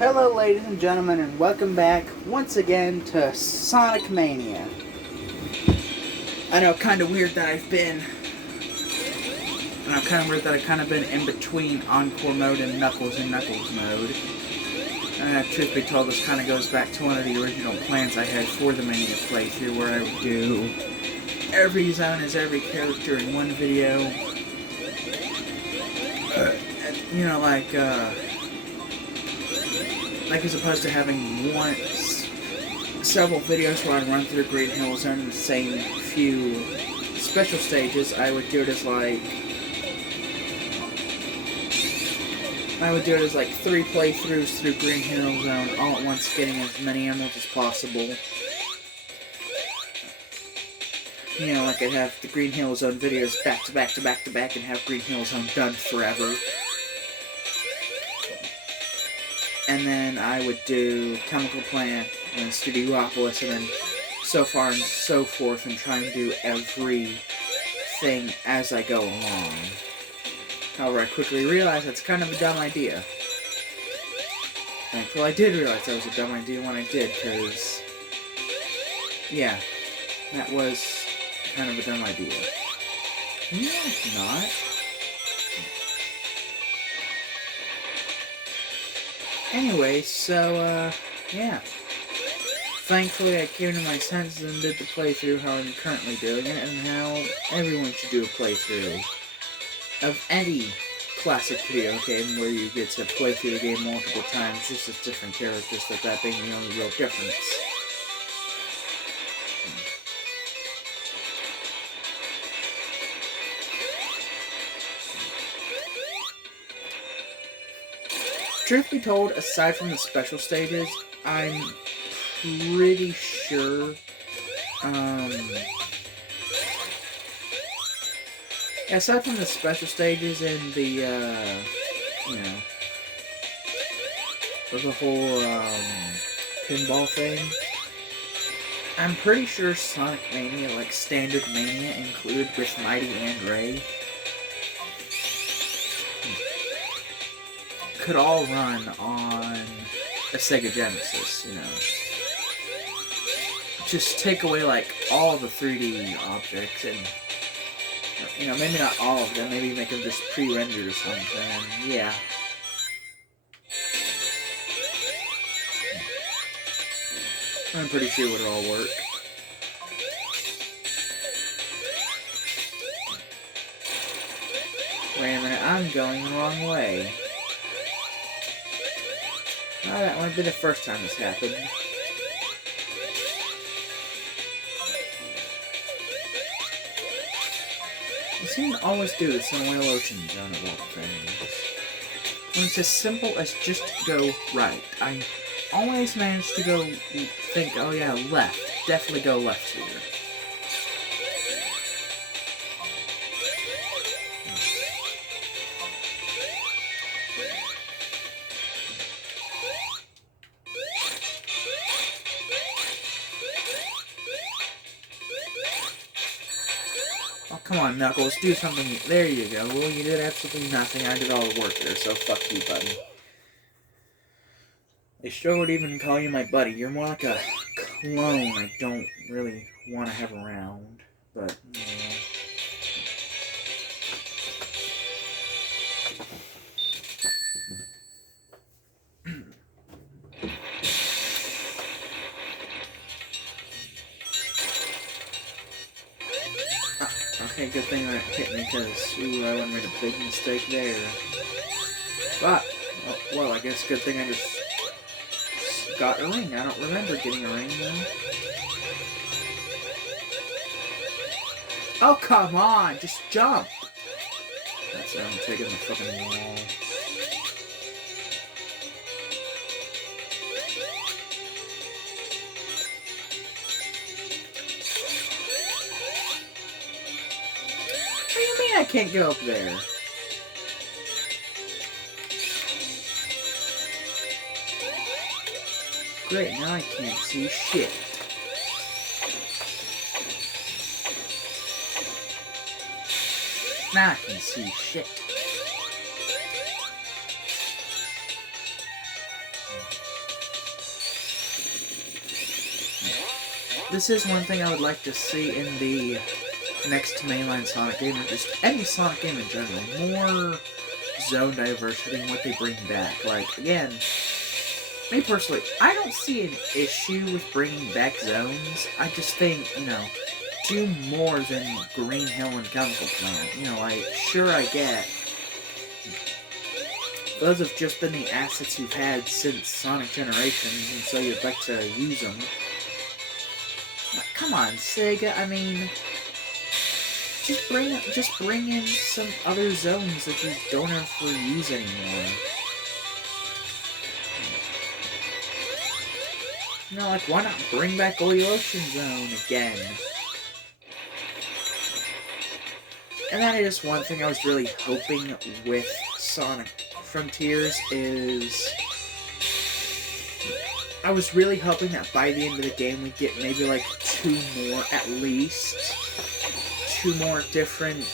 Hello ladies and gentlemen, and welcome back once again to Sonic Mania. I know, kind of weird that I've been in between Encore mode and Knuckles mode. Truth be told, this kind of goes back to one of the original plans I had for the Mania playthrough, where I would do every zone as every character in one video. Like as opposed to having several videos where I'd run through Green Hill Zone in the same few special stages, I would do it as like 3 playthroughs through Green Hill Zone all at once, getting as many emeralds as possible. You know, like I'd have the Green Hill Zone videos back to back to back to back and have Green Hill Zone done forever. And then I would do Chemical Plant and Studiopolis, and then so far and so forth, and try and do everything as I go along. However, I quickly realized that's kind of a dumb idea. Well, I did realize that was a dumb idea when I did, because, yeah, that was kind of a dumb idea. No, it's not. Anyway, so, yeah. Thankfully, I came to my senses and did the playthrough how I'm currently doing it, and how everyone should do a playthrough of any classic video game where you get to play through the game multiple times, just as different characters, that being the only real difference. Truth be told, aside from the special stages, I'm pretty sure, aside from the special stages and the, the whole, pinball thing, I'm pretty sure Sonic Mania, like Standard Mania, included with Mighty and Ray, could all run on a Sega Genesis, you know. Just take away, like, all the 3D objects and, you know, maybe not all of them, maybe make them just pre-rendered or something, yeah. I'm pretty sure it would all work. Wait a minute, I'm going the wrong way. Oh, that won't be the first time this happened. I seem to always do this in Whale Ocean Zone at Walk Things. When it's as simple as just go right. I always manage to go think, oh yeah, left. Definitely go left here. Oh, come on, Knuckles, do something. There you go. Well, you did absolutely nothing. I did all the work there, so fuck you, buddy. I sure would even call you my buddy. You're more like a clone I don't really want to have around. But, you know. Okay, good thing that hit me, because, ooh, I would've made a big mistake there. But, well, I guess good thing I just got a ring. I don't remember getting a ring, though. Oh, come on! Just jump! That's it, I'm taking the fucking wall. What do you mean I can't go up there? Great, now I can't see shit. Now I can see shit. this is one thing I would like to see in the next mainline Sonic game, or just any Sonic game in general. More zone diversity and what they bring back. Like, again, me personally, I don't see an issue with bringing back zones. I just think, do more than Green Hill and Chemical Plant. Sure I get those have just been the assets you've had since Sonic Generations, and so you'd like to use them. Come on, Sega, just bring in some other zones that you don't ever use anymore. Why not bring back Gold Ocean Zone again? And that is one thing I was really hoping with Sonic Frontiers is I was really hoping that by the end of the game we'd get maybe at least two more different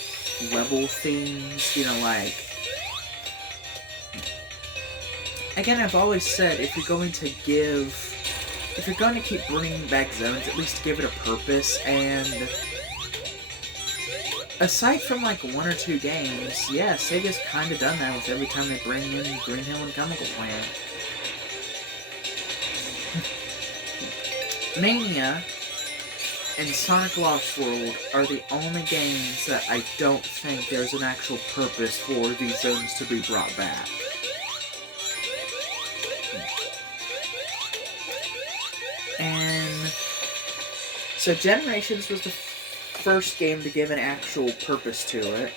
level themes, again, I've always said if you're going to keep bringing back zones, at least give it a purpose. And aside from one or two games, yeah, Sega's kind of done that with every time they bring in Green Hill and Chemical Plant. Mania and Sonic Lost World are the only games that I don't think there's an actual purpose for these zones to be brought back. And so Generations was the first game to give an actual purpose to it,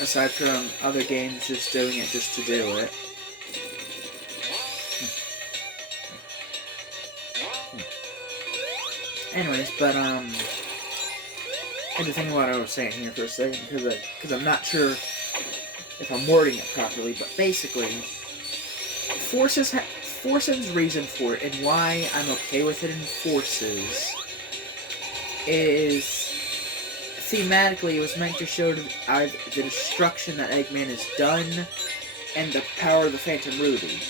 aside from other games just doing it just to do it. Anyways, but I had to think about what I was saying here for a second, because I'm not sure if I'm wording it properly, but basically, Force's reason for it, and why I'm okay with it in Forces, is thematically it was meant to show the destruction that Eggman has done, and the power of the Phantom Ruby.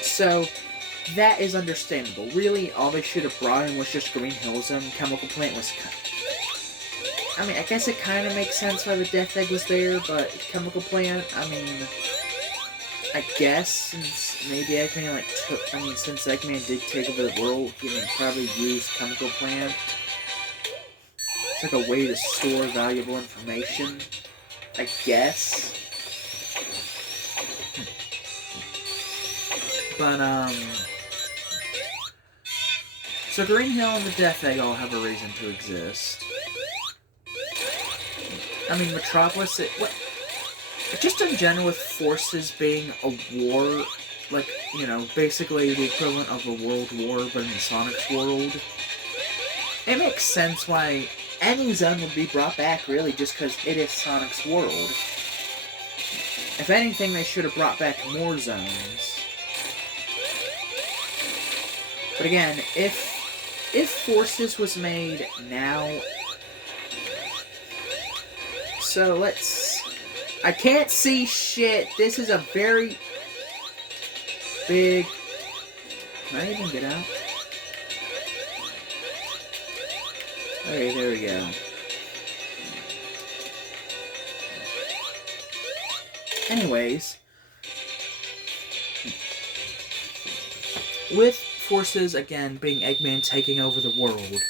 So, that is understandable. Really, all they should have brought in was just Green Hill Zone. Chemical Plant was I guess it kind of makes sense why the Death Egg was there, but Chemical Plant, I guess, since maybe Eggman, since Eggman did take over the world, he probably used Chemical Plant. It's like a way to store valuable information, I guess. But, so Green Hill and the Death Egg all have a reason to exist. Metropolis, just in general with Forces being a war, basically the equivalent of a world war, but in Sonic's world, it makes sense why any zone would be brought back, really, just because it is Sonic's world. If anything, they should have brought back more zones. But again, if Forces was made now... So I can't see shit. This is a very big... Can I even get out? Okay, there we go. Anyways, with Forces, again, being Eggman taking over the world,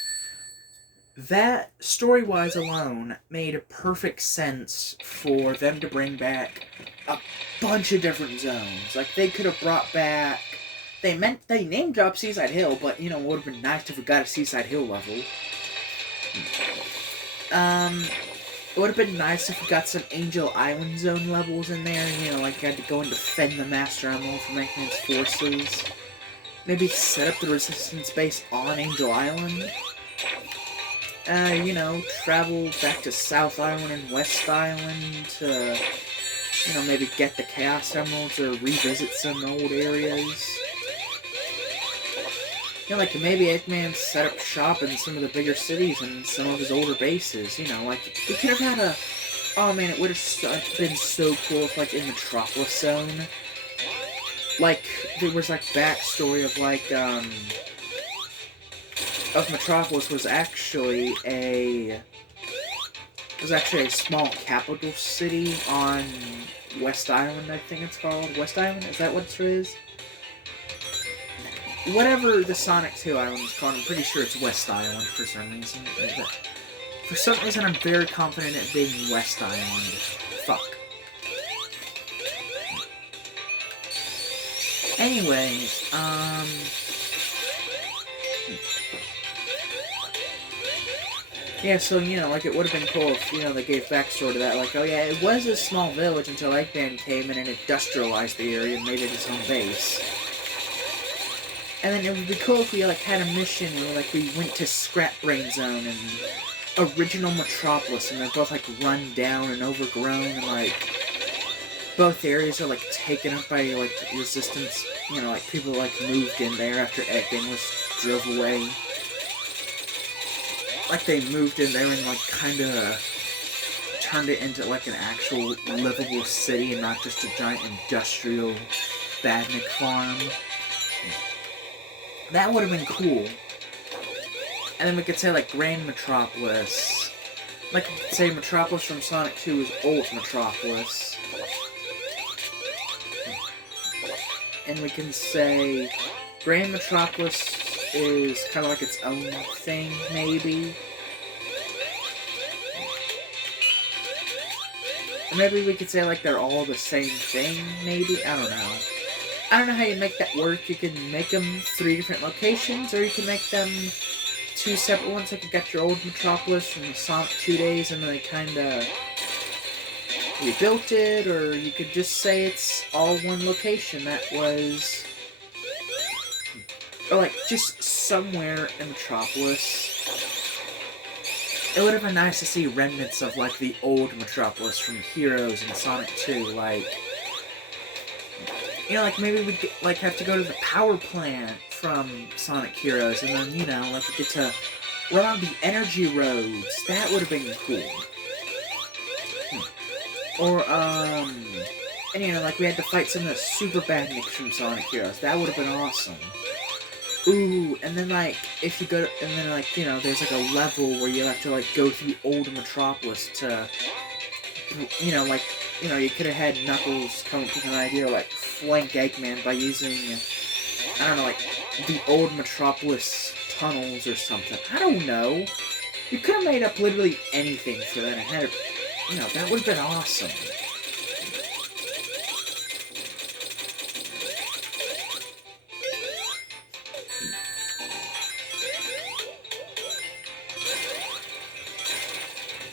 that, story-wise alone, made perfect sense for them to bring back a bunch of different zones. They could have brought back... They name dropped Seaside Hill, but, it would have been nice if we got a Seaside Hill level. It would have been nice if we got some Angel Island Zone levels in there, you had to go and defend the Master Emerald from Eggman's forces. Maybe set up the resistance base on Angel Island. Travel back to South Island and West Island to, maybe get the Chaos Emeralds or revisit some old areas. Maybe Eggman set up shop in some of the bigger cities and some of his older bases, we could have had a... Oh man, it would have been so cool if, in Metropolis Zone, there was, backstory of, of Metropolis was actually a small capital city on West Island, I think it's called. West Island? Is that what it is? Whatever the Sonic 2 island is called, I'm pretty sure it's West Island for some reason. For some reason, I'm very confident it being West Island. Fuck. Anyways, yeah, so, you know, like, it would have been cool if, you know, they gave backstory to that. Like, oh yeah, it was a small village until Eggman came in and industrialized the area and made it his own base. And then it would be cool if we, like, had a mission where, like, we went to Scrap Brain Zone and original Metropolis, and they're both, like, run down and overgrown, and, like, both areas are, like, taken up by, like, resistance. You know, like, people, like, moved in there after Eggman was drove away. Like, they moved in there and, like, kinda turned it into, like, an actual livable city and not just a giant industrial badnik farm. That would have been cool. And then we could say, like, Grand Metropolis. Like, we could say Metropolis from Sonic 2 is Old Metropolis. And we can say Grand Metropolis is kind of like its own thing, maybe. Or maybe we could say, like, they're all the same thing, maybe? I don't know. I don't know how you make that work. You can make them 3 different locations, or you can make them 2 separate ones. Like, you got your old Metropolis from the Sonic 2 days, and then they kinda rebuilt it, or you could just say it's all one location that was... Or, like, just somewhere in Metropolis. It would have been nice to see remnants of, like, the old Metropolis from Heroes and Sonic 2, like... You know, like, maybe we'd, like, have to go to the power plant from Sonic Heroes, and then, you know, like, we get to run on the energy roads. That would have been cool. Or, and, you know, like, we had to fight some of the super badniks from Sonic Heroes. That would have been awesome. Ooh, and then, like, if you go to, and then, like, you know, there's, like, a level where you have to, like, go through old Metropolis to, you know, like, you know, you could have had Knuckles come up with an idea, like, flank Eggman by using, I don't know, like, the old Metropolis tunnels or something. I don't know. You could have made up literally anything for that and had it, you know, that would have been awesome.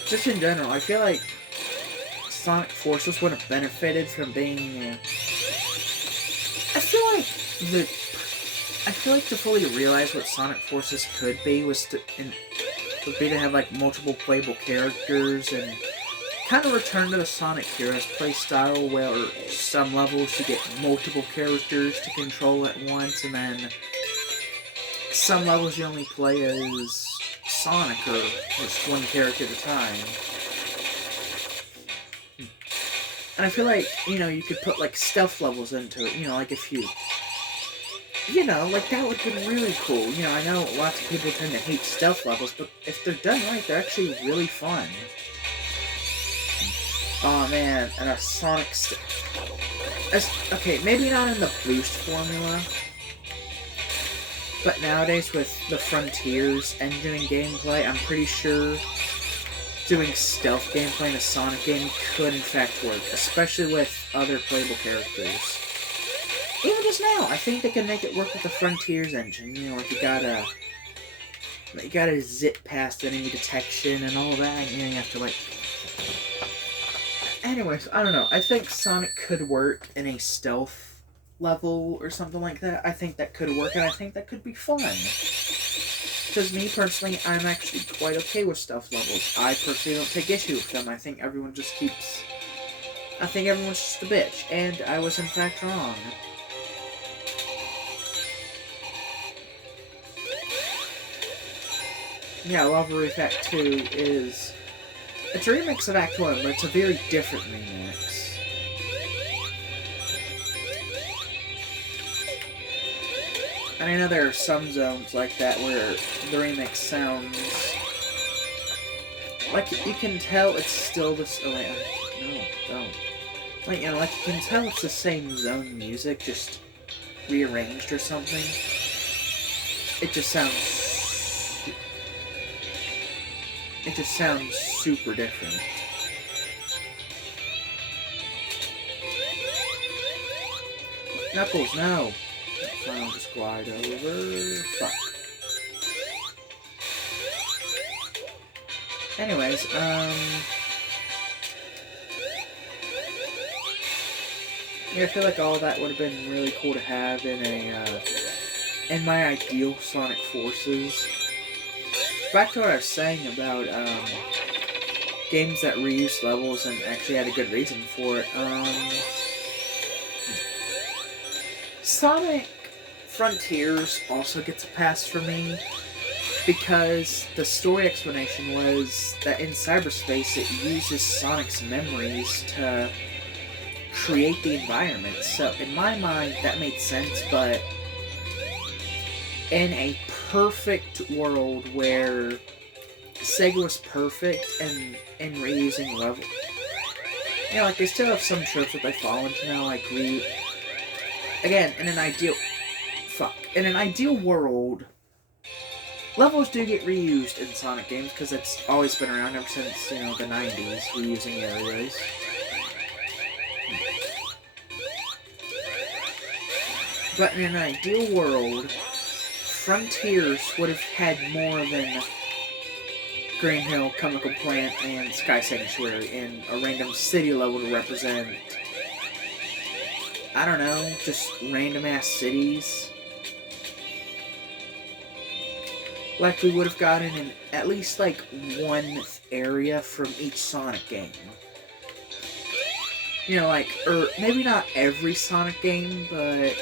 Just in general, I feel like Sonic Forces would have benefited from being, I feel like to fully realize what Sonic Forces could be would be to have, like, multiple playable characters and kind of return to the Sonic Heroes playstyle where some levels you get multiple characters to control at once, and then some levels you only play as Sonic or just one character at a time. And I feel like, you know, you could put, like, stealth levels into it, you know, like, if you know, like, that would be really cool. You know, I know lots of people tend to hate stealth levels, but if they're done right, they're actually really fun. Oh, man, and a Sonic... Okay, maybe not in the boost formula, but nowadays with the Frontiers engine and gameplay, I'm pretty sure doing stealth gameplay in a Sonic game could in fact work, especially with other playable characters. Even just now, I think they can make it work with the Frontiers engine. You know, like, you gotta zip past enemy detection and all that, and you have to, like... Anyways, I don't know. I think Sonic could work in a stealth level or something like that. I think that could work, and I think that could be fun. Because me, personally, I'm actually quite okay with stealth levels. I personally don't take issue with them. I think everyone's just a bitch, and I was in fact wrong. Yeah, Lava Roof Act 2 is... It's a remix of Act 1, but it's a very different remix. And I know there are some zones like that where the remix sounds like you can tell it's still this. Oh wait, no, don't. Like, you know, like you can tell it's the same zone music, just rearranged or something. It just sounds. It just sounds super different. Knuckles, no. I'll just glide over. Fuck. Anyways, yeah, I feel like all that would have been really cool to have in a, in my ideal Sonic Forces. Back to what I was saying about, games that reuse levels and actually had a good reason for it, Sonic Frontiers also gets a pass for me, because the story explanation was that in cyberspace it uses Sonic's memories to create the environment. So in my mind that made sense, but in a perfect world where Sega was perfect in reusing level, you know, like they still have some tropes that they fall into now, like again, in an ideal world, levels do get reused in Sonic games because it's always been around ever since, you know, the 90s, reusing areas. But in an ideal world, Frontiers would have had more than Green Hill, Chemical Plant, and Sky Sanctuary in a random city level to represent, I don't know, just random ass cities. Like we would have gotten in at least like one area from each Sonic game. You know, like, or maybe not every Sonic game, but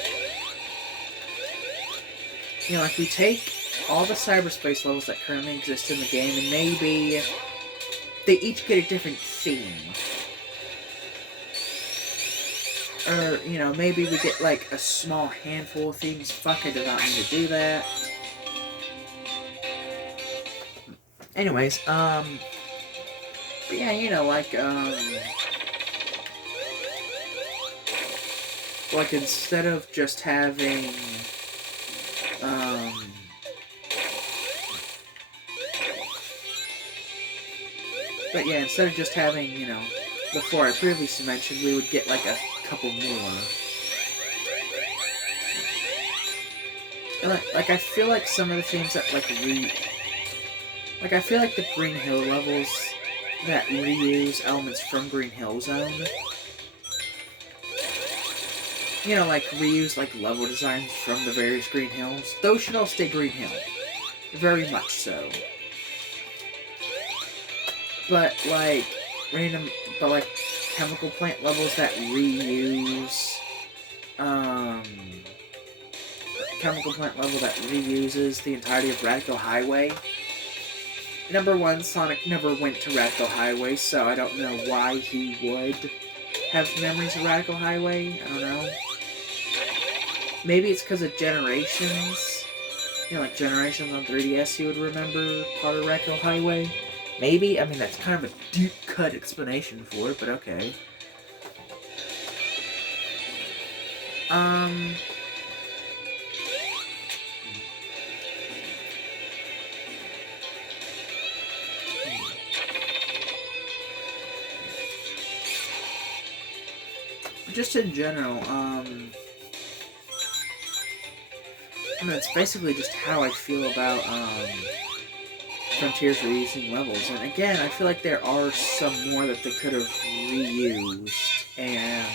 you know, like we take all the cyberspace levels that currently exist in the game and maybe they each get a different theme. Or, you know, maybe we get like a small handful of themes. Fuck, I did not mean to do that. Anyways, but yeah, you know, like instead of just having, but yeah, instead of just having, you know, the four I previously mentioned, we would get like a couple more. And like I feel like some of the themes that like I feel like the Green Hill levels that reuse elements from Green Hill Zone, you know, like reuse like level designs from the various Green Hills, those should all stay Green Hill. Very much so. But like Chemical Plant levels that reuse, Chemical Plant level that reuses the entirety of Radical Highway. Number one, Sonic never went to Radical Highway, so I don't know why he would have memories of Radical Highway. I don't know. Maybe it's because of Generations. You know, like Generations on 3DS, you would remember part of Radical Highway. Maybe? I mean, that's kind of a deep-cut explanation for it, but okay. Just in general, I mean, it's basically just how I feel about, Frontiers reusing levels. And again, I feel like there are some more that they could have reused and,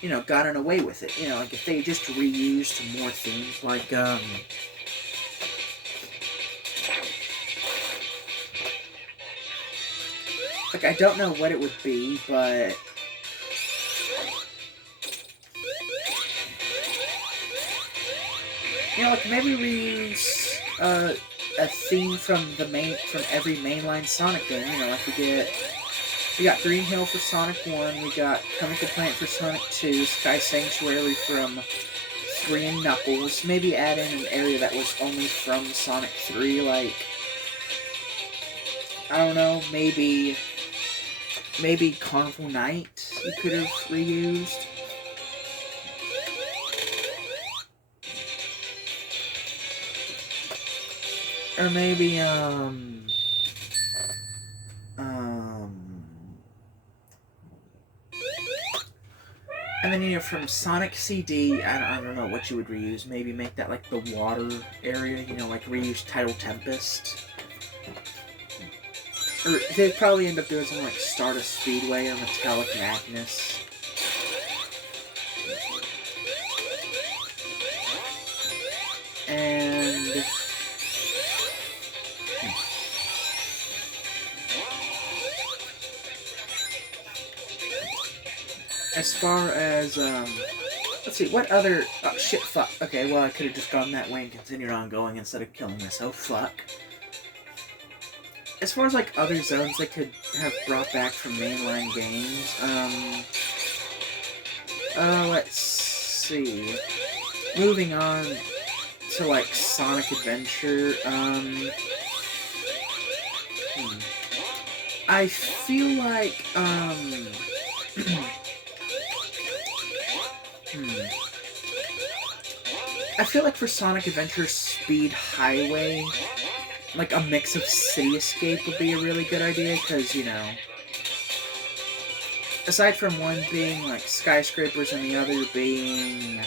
you know, gotten away with it. You know, like if they just reused more themes, like, I don't know what it would be, but you know, like maybe reuse a theme from every mainline Sonic game. You know, like we got Green Hill for Sonic 1, we got Chemical Plant for Sonic 2, Sky Sanctuary from 3 and Knuckles. Maybe add in an area that was only from Sonic 3, like, I don't know, maybe Carnival Night you could have reused. Or maybe, and then, you know, from Sonic CD, I don't know what you would reuse. Maybe make that, like, the water area, you know, like, reuse Tidal Tempest. Or they'd probably end up doing something like Stardust Speedway or Metallic Madness. And... as far as, let's see, what other... oh, shit, fuck. Okay, well, I could have just gone that way and continued on going instead of killing myself. Fuck. As far as, like, other zones they could have brought back from mainline games, let's see. Moving on to, like, Sonic Adventure, I feel like, I feel like for Sonic Adventure Speed Highway, like a mix of City Escape would be a really good idea, because, you know, aside from one being like skyscrapers and the other being,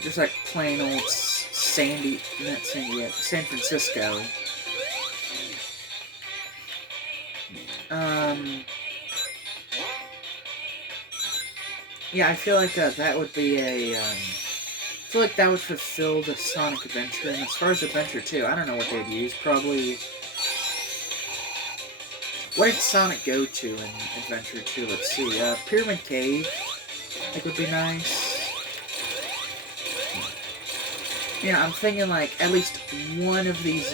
just like plain old San Francisco. Yeah, I feel like that would be a, I feel like that would fulfill the Sonic Adventure, and as far as Adventure 2, I don't know what they'd use, probably... What did Sonic go to in Adventure 2? Let's see, Pyramid Cave, I think would be nice. Yeah, I'm thinking like, at least one of these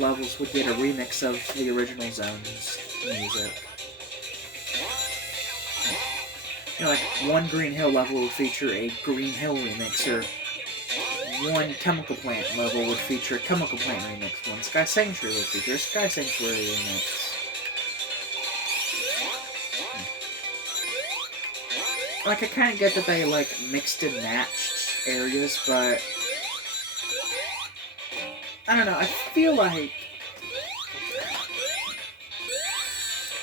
levels would get a remix of the original Zone's music. You know, like, one Green Hill level would feature a Green Hill remix, or one Chemical Plant level would feature a Chemical Plant remix, one Sky Sanctuary would feature a Sky Sanctuary remix. Like, I kind of get that they, like, mixed and matched areas, but... I don't know, I feel like...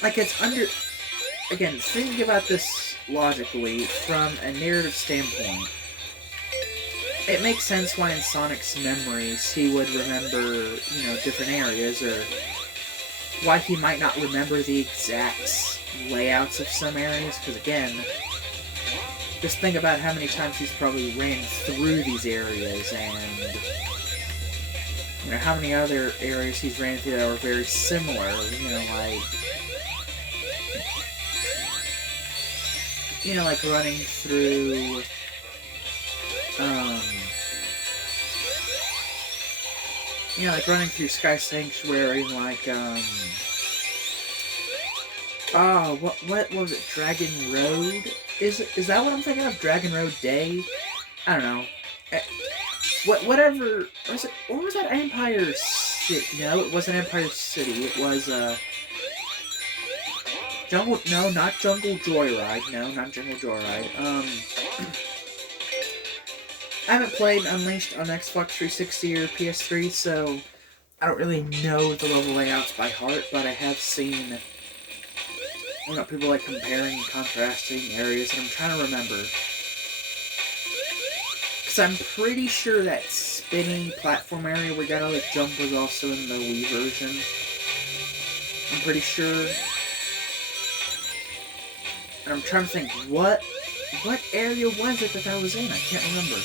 Like, it's under... Again, thinking about this logically, from a narrative standpoint, it makes sense why in Sonic's memories he would remember, you know, different areas, or why he might not remember the exact layouts of some areas, because again, just think about how many times he's probably ran through these areas, and, you know, how many other areas he's ran through that were very similar, you know, like... You know, like running through, you know, like running through Sky Sanctuary, and like, what was it, Dragon Road? Is that what I'm thinking of? Dragon Road Day? I don't know. Whatever, was it, or was that Empire City? No, it wasn't Empire City, it was, no, not Jungle Joyride. No, not Jungle Joyride. I haven't played Unleashed on Xbox 360 or PS3, so I don't really know the level layouts by heart, but I have seen, you know, people like comparing and contrasting areas, and I'm trying to remember. Because I'm pretty sure that spinny platform area where you gotta, like, jump was also in the Wii version. I'm pretty sure. And I'm trying to think, what area was it that was in? I can't remember.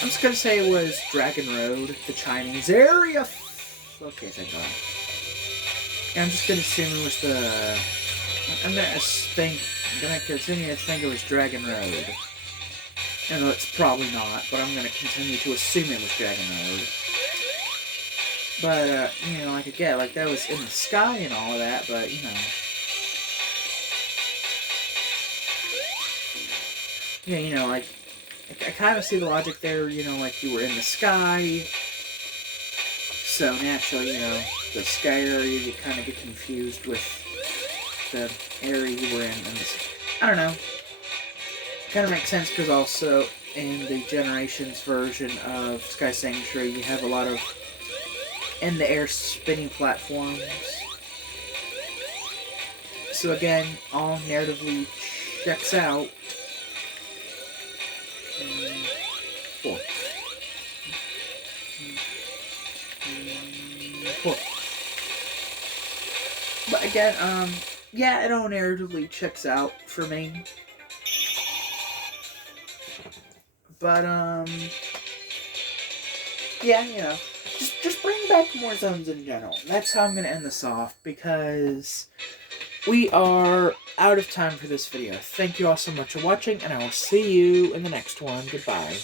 I'm just gonna say it was Dragon Road, the Chinese area. Okay, thank God. And I'm just gonna assume it was the... I'm gonna continue to think it was Dragon Road. Even though it's probably not, but I'm gonna continue to assume it was Dragon Road. But, you know, like, again, like, that was in the sky and all of that, but, you know... Yeah, like, I kind of see the logic there, like you were in the sky, so naturally, the sky area, you kind of get confused with the area you were in, and I don't know, kind of makes sense because also in the Generations version of Sky Sanctuary, you have a lot of in-the-air spinning platforms. So again, all narratively checks out. Four. Four. But again, yeah, it all narratively checks out for me. But yeah, just bring back more zones in general. That's how I'm gonna end this off because we are out of time for this video. Thank you all so much for watching, and I will see you in the next one. Goodbye.